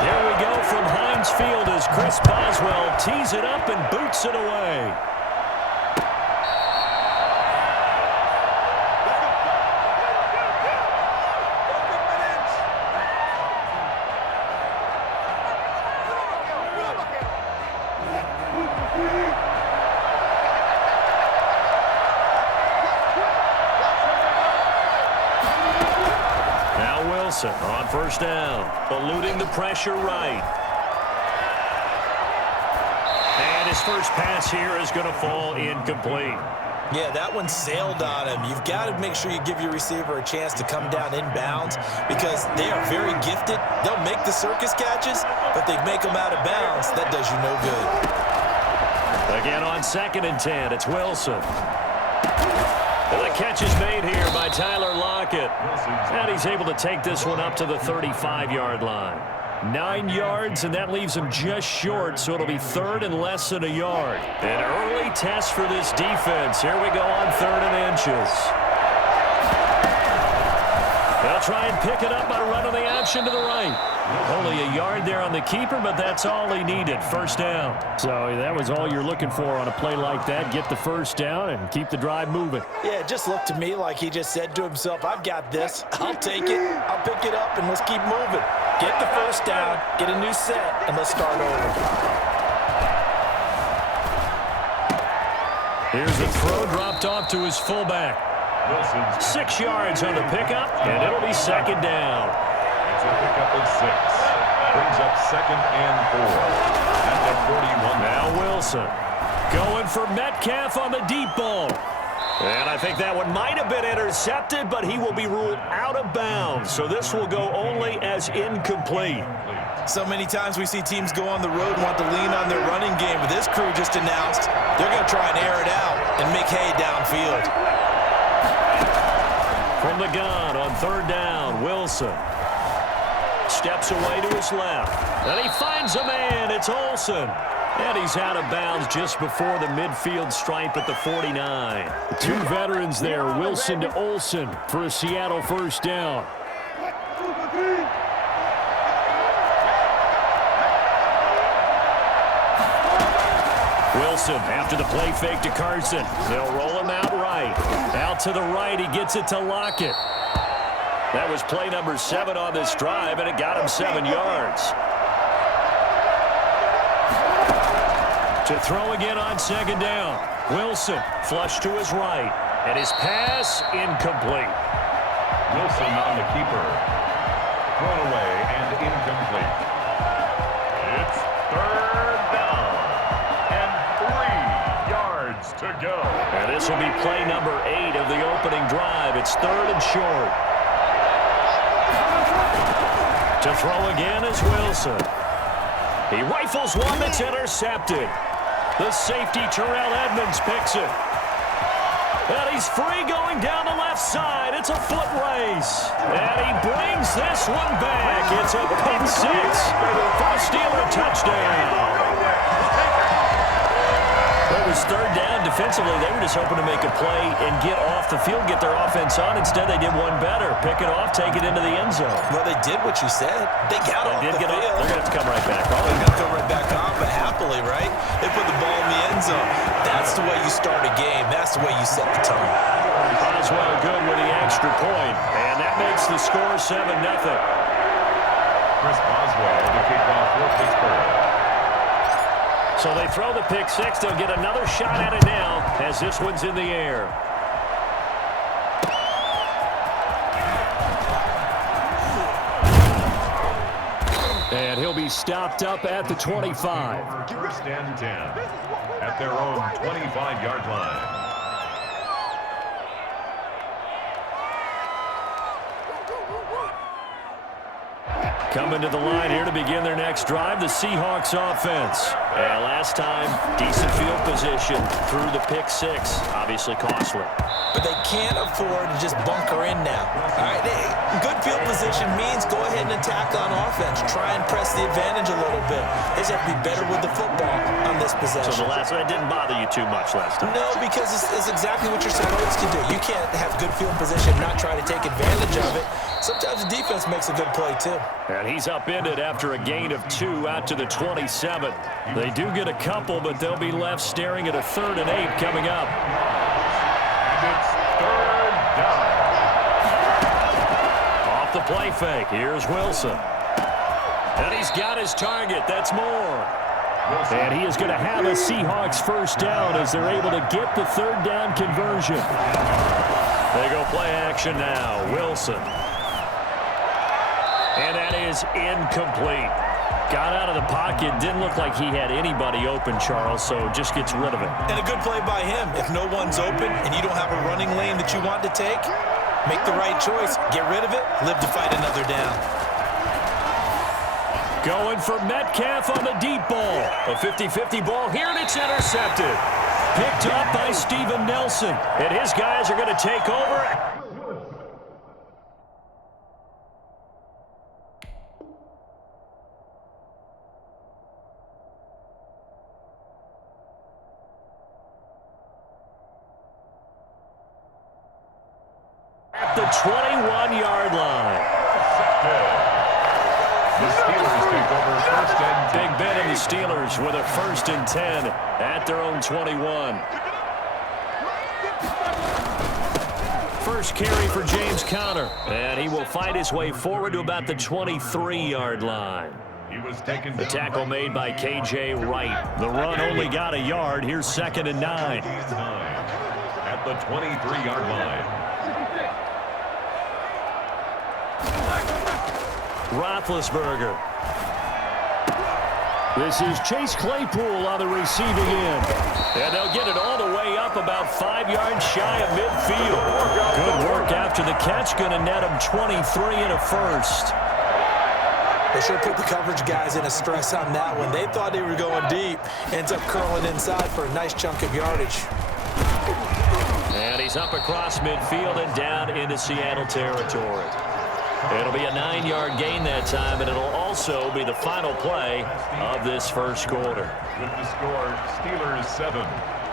There we go from Heinz Field as Chris Boswell tees it up and boots it away. On first down, eluding the pressure right. And his first pass here is going to fall incomplete. Yeah, that one sailed on him. You've got to make sure you give your receiver a chance to come down inbounds because they are very gifted. They'll make the circus catches, but they make them out of bounds. That does you no good. Again on 2nd and 10, it's Wilson. And the catch is made here by Tyler Lockett. And he's able to take this one up to the 35-yard line. 9 yards, and that leaves him just short, so it'll be 3rd and less than a yard. An early test for this defense. Here we go on 3rd and inches. They'll try and pick it up by running the option to the right. Only a yard there on the keeper, but that's all he needed. First down. So that was all you're looking for on a play like that. Get the first down and keep the drive moving. Yeah, it just looked to me like he just said to himself, I've got this. I'll take it. I'll pick it up, and let's keep moving. Get the first down, get a new set, and let's start over. Here's the throw dropped off to his fullback. 6 yards on the pickup, and it'll be 2nd down. It's a pickup of 6. Brings up 2nd and 4. At the 41. Now Wilson going for Metcalf on the deep ball. And I think that one might have been intercepted, but he will be ruled out of bounds. So this will go only as incomplete. So many times we see teams go on the road and want to lean on their running game, but this crew just announced they're going to try and air it out and make hay downfield. From the gun on 3rd down, Wilson steps away to his left. And he finds a man. It's Olsen. And he's out of bounds just before the midfield stripe at the 49. 2 veterans there, Wilson to Olsen for a Seattle first down. Wilson after the play fake to Carson. They'll roll him out right. Out to the right, he gets it to Lockett. That was play number 7 on this drive, and it got him 7 yards. To throw again on 2nd down. Wilson flush to his right. And his pass incomplete. Wilson on the keeper. Thrown away and incomplete. It's 3rd down. And 3 yards to go. And this will be play number 8 of the opening drive. It's 3rd and short. To throw again is Wilson. He rifles one that's intercepted. The safety, Terrell Edmonds, picks it. And he's free going down the left side. It's a foot race. And he brings this one back. It's a pick 6 for a Steeler touchdown. It was 3rd down. Defensively, they were just hoping to make a play and get off the field, get their offense on. Instead, they did one better. Pick it off, take it into the end zone. Well, they did what you said. They got off the field. They're going to have to come right back on. They're going to come right back on, but happily, right? They put the ball in the end zone. That's the way you start a game. That's the way you set the tone. Boswell good with the extra point, and that makes the score 7-0. Chris Boswell to kick off for Pittsburgh. So they throw the pick 6. They'll get another shot at it now as this one's in the air. And he'll be stopped up at the 25. 1st and 10 at their own 25-yard line. Coming to the line here to begin their next drive, the Seahawks offense. And last time, decent field position through the pick 6. Obviously costly. But they can't afford to just bunker in now. All right, good field position means go ahead and attack on offense. Try and press the advantage a little bit. They just have to be better with the football on this possession. So the last one didn't bother you too much last time? No, because it's exactly what you're supposed to do. You can't have good field position and not try to take advantage of it. Sometimes the defense makes a good play, too. And he's upended after a gain of 2 out to the 27. They do get a couple, but they'll be left staring at a 3rd and 8 coming up. And it's 3rd down. Off the play fake, here's Wilson. And he's got his target. That's Moore. And he is going to have a Seahawks first down as they're able to get the 3rd down conversion. They go play action now. Wilson. And that is incomplete. Got out of the pocket. Didn't look like he had anybody open, Charles, so just gets rid of it. And a good play by him. If no one's open and you don't have a running lane that you want to take, make the right choice. Get rid of it. Live to fight another down. Going for Metcalf on the deep ball. A 50-50 ball here, and it's intercepted. Picked up by Steven Nelson. And his guys are going to take over. At the 21-yard line. The Steelers take over 1st and 10. Big Ben and the Steelers with a 1st and 10 at their own 21. First carry for James Conner, and he will fight his way forward to about the 23-yard line. He was taken The tackle made by K.J. Wright. The run only got a yard. Here's 2nd and 9. at the 23-yard line. Roethlisberger. This is Chase Claypool on the receiving end. And they'll get it all the way up about 5 yards shy of midfield. Good work after the catch. Going to net him 23 and a first. They sure put the coverage guys in a stress on that one. They thought they were going deep. Ends up curling inside for a nice chunk of yardage. And he's up across midfield and down into Seattle territory. It'll be a 9-yard gain that time, and it'll also be the final play of this first quarter. With the score, Steelers 7,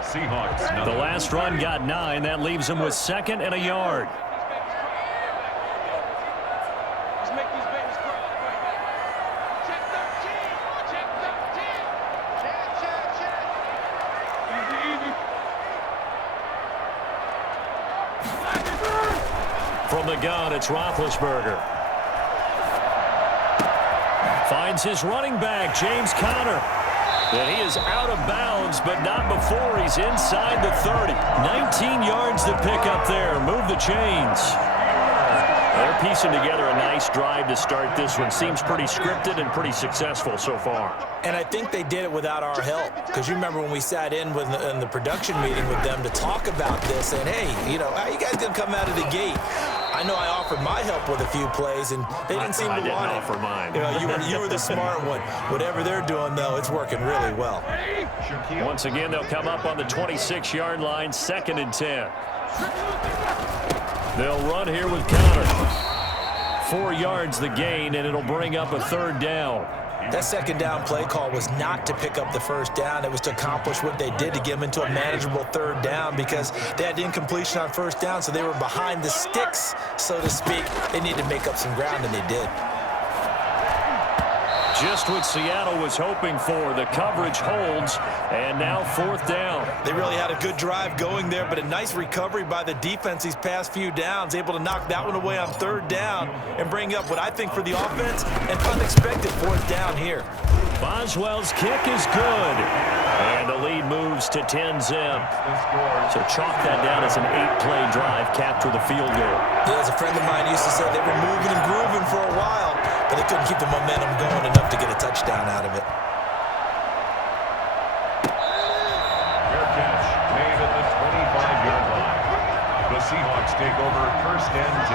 Seahawks 9. The last run got 9. That leaves them with 2nd and a yard. From the gun, it's Roethlisberger. Finds his running back, James Conner. And he is out of bounds, but not before he's inside the 30. 19 yards to pick up there. Move the chains. They're piecing together a nice drive to start this one. Seems pretty scripted and pretty successful so far. And I think they did it without our help. Because you remember when we sat in the production meeting with them to talk about this, and hey, you know, how you guys going to come out of the gate? I know I offered my help with a few plays, and they didn't seem to want it. I didn't offer mine. You know, you were the smart one. Whatever they're doing, though, it's working really well. Once again, they'll come up on the 26-yard line, 2nd and 10. They'll run here with Conner. 4 yards the gain, and it'll bring up a 3rd down. That 2nd down play call was not to pick up the 1st down. It was to accomplish what they did to get them into a manageable 3rd down because they had incompletion on 1st down, so they were behind the sticks, so to speak. They needed to make up some ground, and they did. Just what Seattle was hoping for. The coverage holds, and now 4th down. They really had a good drive going there, but a nice recovery by the defense these past few downs, able to knock that one away on 3rd down and bring up what I think for the offense, an unexpected 4th down here. Boswell's kick is good, and the lead moves to 10-zip. So chalk that down as an 8-play drive, capture the field goal. Yeah, as a friend of mine used to say, they were moving and grooving for a while, but they couldn't keep the momentum going enough to get a touchdown out of it. Fair catch made at the 25-yard line. The Seahawks take over 1st and 10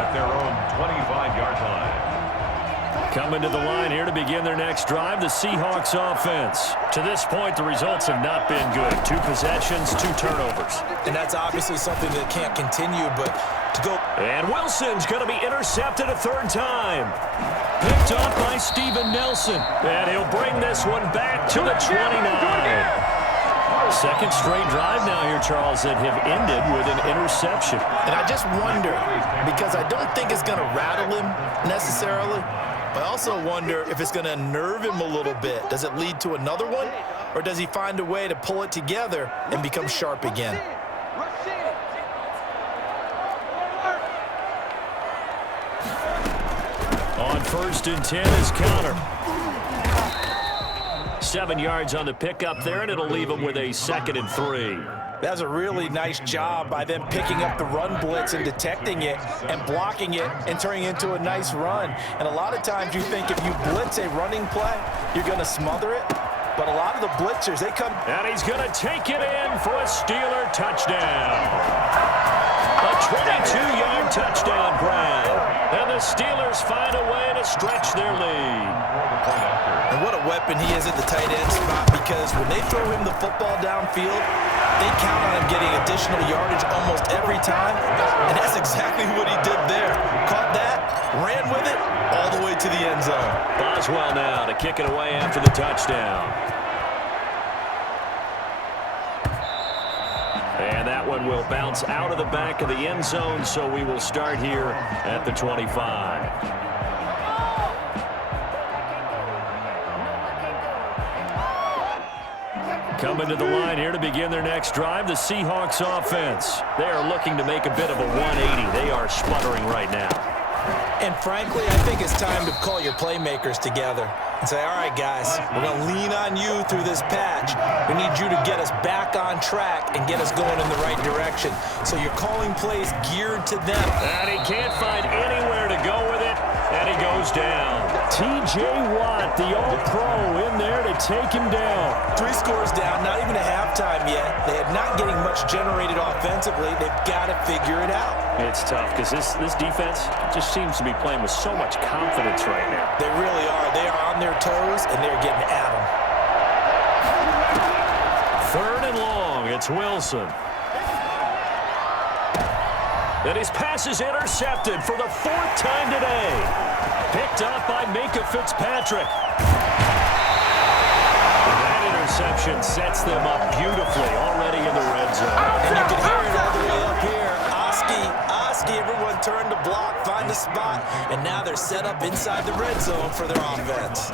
at their own 25-yard line. Coming to the line here to begin their next drive, the Seahawks offense. To this point, the results have not been good. 2 possessions, 2 turnovers. And that's obviously something that can't continue, but to go. And Wilson's going to be intercepted a 3rd time. Picked up by Steven Nelson. And he'll bring this one back to the 29. Second straight drive now here, Charles, that have ended with an interception. And I just wonder, because I don't think it's going to rattle him necessarily, but I also wonder if it's going to nerve him a little bit. Does it lead to another one, or does he find a way to pull it together and become sharp again? On 1st and 10 is Connor. 7 yards on the pickup there, and it'll leave him with a 2nd and 3. That's a really nice job by them picking up the run blitz and detecting it and blocking it and turning it into a nice run. And a lot of times you think if you blitz a running play, you're going to smother it. But a lot of the blitzers, they come. And he's going to take it in for a Steeler touchdown. A 22-yard touchdown grab. And the Steelers find a way to stretch their lead. And what a weapon he is at the tight end spot, because when they throw him the football downfield, they count on him getting additional yardage almost every time. And that's exactly what he did there. Caught that, ran with it, all the way to the end zone. Boswell now to kick it away after the touchdown. And that one will bounce out of the back of the end zone, so we will start here at the 25. Coming to the line here to begin their next drive, the Seahawks offense. They are looking to make a bit of a 180. They are sputtering right now. And frankly, I think it's time to call your playmakers together and say, all right, guys, we're going to lean on you through this patch. We need you to get us back on track and get us going in the right direction. So you're calling plays geared to them. And he can't find anywhere to go with it, and he goes down. T.J. Watt, the All-Pro, in there to take him down. 3 scores down, not even a halftime yet. They are not getting much generated offensively. They've got to figure it out. It's tough because this defense just seems to be playing with so much confidence right now. They really are. They are on their toes, and they're getting at them. 3rd and long. It's Wilson. And his pass is intercepted for the 4th time today. Picked up by Minka Fitzpatrick. That interception sets them up beautifully already in the red zone. And you can hear it all the way up here. Oski, everyone turned to block, find a spot, and now they're set up inside the red zone for their offense.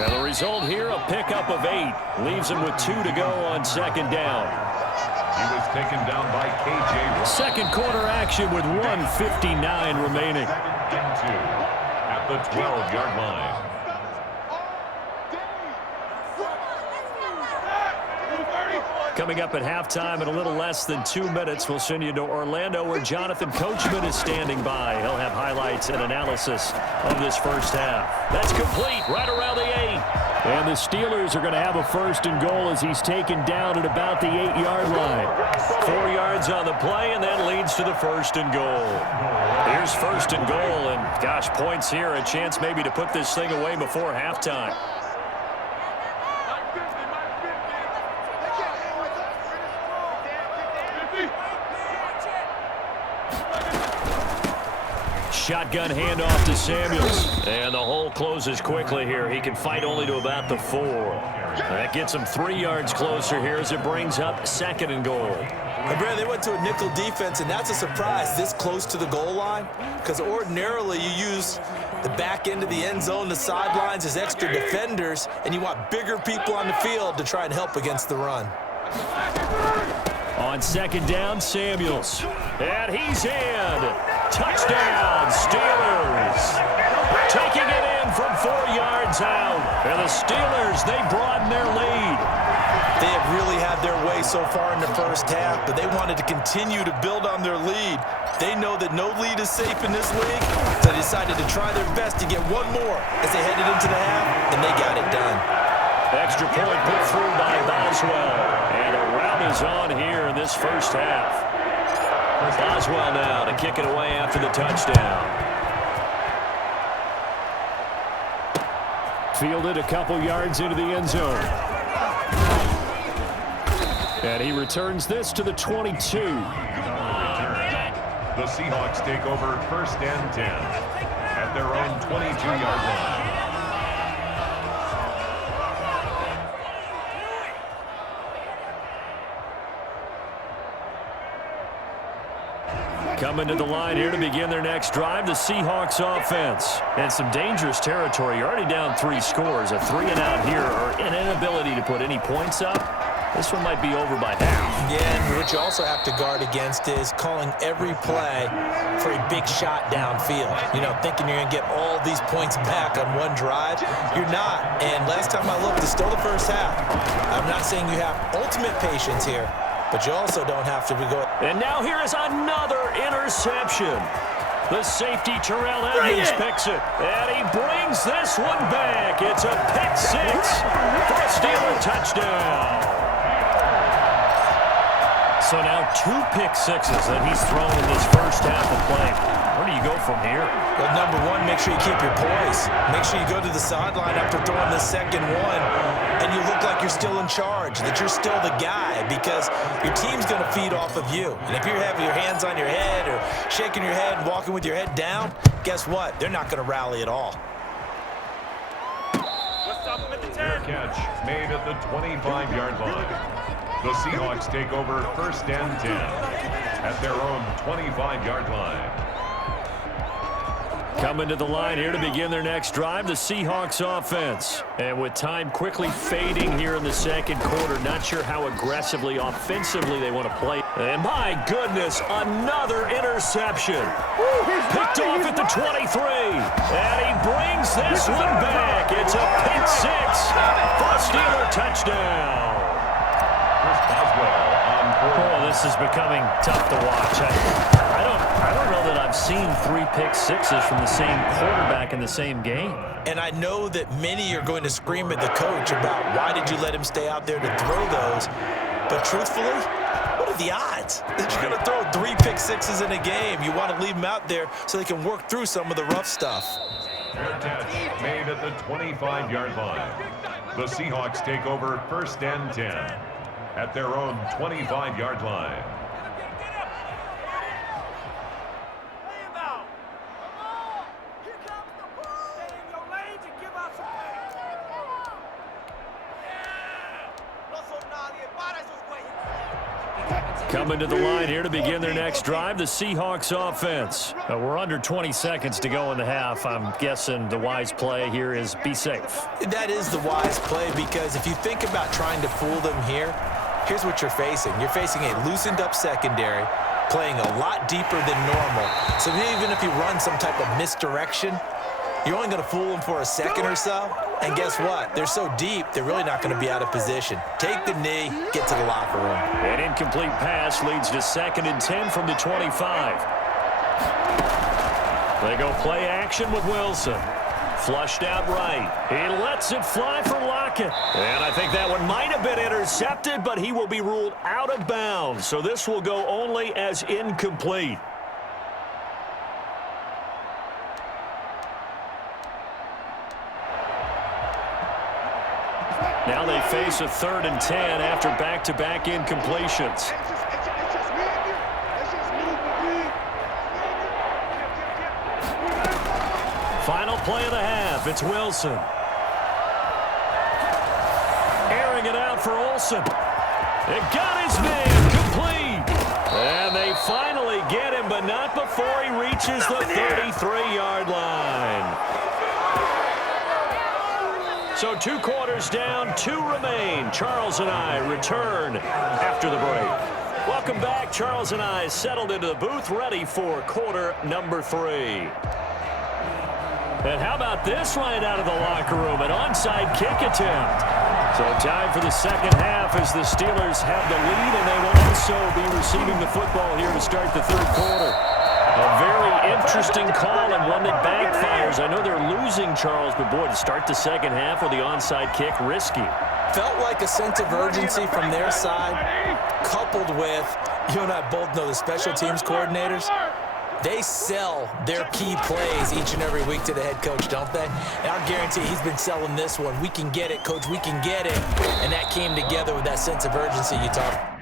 And the result here, a pickup of 8. Leaves them with 2 to go on 2nd down. He was taken down by K.J. Second quarter action with 1:59 remaining. 2nd and 2 at the 12-yard line. Coming up at halftime in a little less than 2 minutes, we'll send you to Orlando where Jonathan Coachman is standing by. He'll have highlights and analysis of this first half. That's complete right around the 8. And the Steelers are going to have a 1st and goal as he's taken down at about the 8-yard line. 4 yards on the play, and that leads to the 1st and goal. Here's 1st and goal, and gosh, points here, a chance maybe to put this thing away before halftime. Shotgun handoff to Samuels. And the hole closes quickly here. He can fight only to about the 4. That gets him 3 yards closer here as it brings up 2nd and goal. And Brad, they went to a nickel defense, and that's a surprise this close to the goal line, because ordinarily you use the back end of the end zone, the sidelines as extra defenders, and you want bigger people on the field to try and help against the run. On 2nd down, Samuels. And he's in. Touchdown, Steelers. Taking it in from 4 yards out. And the Steelers, they broaden their lead. They have really had their way so far in the first half, but they wanted to continue to build on their lead. They know that no lead is safe in this league, so they decided to try their best to get one more as they headed into the half, and they got it done. Extra point put through by Boswell. And a rout is on here in this first half. Boswell now to kick it away after the touchdown. Fielded a couple yards into the end zone. And he returns this to the 22. The Seahawks take over 1st and 10 at their own 22-yard line. Coming to the line here to begin their next drive, the Seahawks offense. And some dangerous territory. You're already down 3 scores. A 3-and-out here, or an inability to put any points up. This one might be over by half. Yeah, and what you also have to guard against is calling every play for a big shot downfield. You know, thinking you're going to get all these points back on one drive. You're not. And last time I looked, it's still the first half. I'm not saying you have ultimate patience here, but you also don't have to be going. And now here is another interception. The safety, Terrell Edmonds, picks it. And he brings this one back. It's a pick 6 for a Steeler touchdown. So now 2 pick sixes that he's thrown in this first half of play. Where do you go from here? Well, number one, make sure you keep your poise. Make sure you go to the sideline after throwing the second one, and you look like you're still in charge, that you're still the guy, because your team's going to feed off of you. And if you have your hands on your head or shaking your head and walking with your head down, guess what? They're not going to rally at all. Fair catch made at the 25-yard line. The Seahawks take over 1st and 10 at their own 25-yard line. Coming to the line here to begin their next drive, the Seahawks offense. And with time quickly fading here in the second quarter, not sure how aggressively, offensively they want to play. And my goodness, another interception. Picked off at the 23. And he brings this one back. It's a pick 6 for a Steeler touchdown. Oh, this is becoming tough to watch. I don't know that I've seen 3 pick sixes from the same quarterback in the same game. And I know that many are going to scream at the coach about why did you let him stay out there to throw those. But truthfully, what are the odds that you're going to throw 3 pick sixes in a game? You want to leave them out there so they can work through some of the rough stuff. Fair catch made at the 25-yard line. The Seahawks take over 1st and 10 at their own 25-yard line. Coming to the line here to begin their next drive, the Seahawks offense. We're under 20 seconds to go in the half. I'm guessing the wise play here is be safe. That is the wise play, because if you think about trying to fool them here, here's what you're facing. You're facing a loosened up secondary, playing a lot deeper than normal. So even if you run some type of misdirection, you're only going to fool them for a second or so. And guess what? They're so deep, they're really not going to be out of position. Take the knee, get to the locker room. An incomplete pass leads to 2nd and 10 from the 25. They go play action with Wilson. Flushed out right. He lets it fly for Lockett. And I think that one might have been intercepted, but he will be ruled out of bounds. So this will go only as incomplete. Now they face a 3rd and 10 after back-to-back incompletions. Final play of the half. It's Wilson. Airing it out for Olsen. It got his man complete. And they finally get him, but not before he reaches the 33-yard line. So 2 quarters down, 2 remain. Charles and I return after the break. Welcome back. Charles and I settled into the booth, ready for quarter number 3. And how about this right out of the locker room? An onside kick attempt. So time for the second half as the Steelers have the lead, and they will also be receiving the football here to start the 3rd quarter. A very interesting call and one that backfires. I know they're losing, Charles, but boy, to start the second half with the onside kick, risky. Felt like a sense of urgency from their side, coupled with, you and I both know the special teams coordinators, they sell their key plays each and every week to the head coach, don't they? And I'll guarantee he's been selling this one. We can get it, coach, we can get it. And that came together with that sense of urgency you talked about.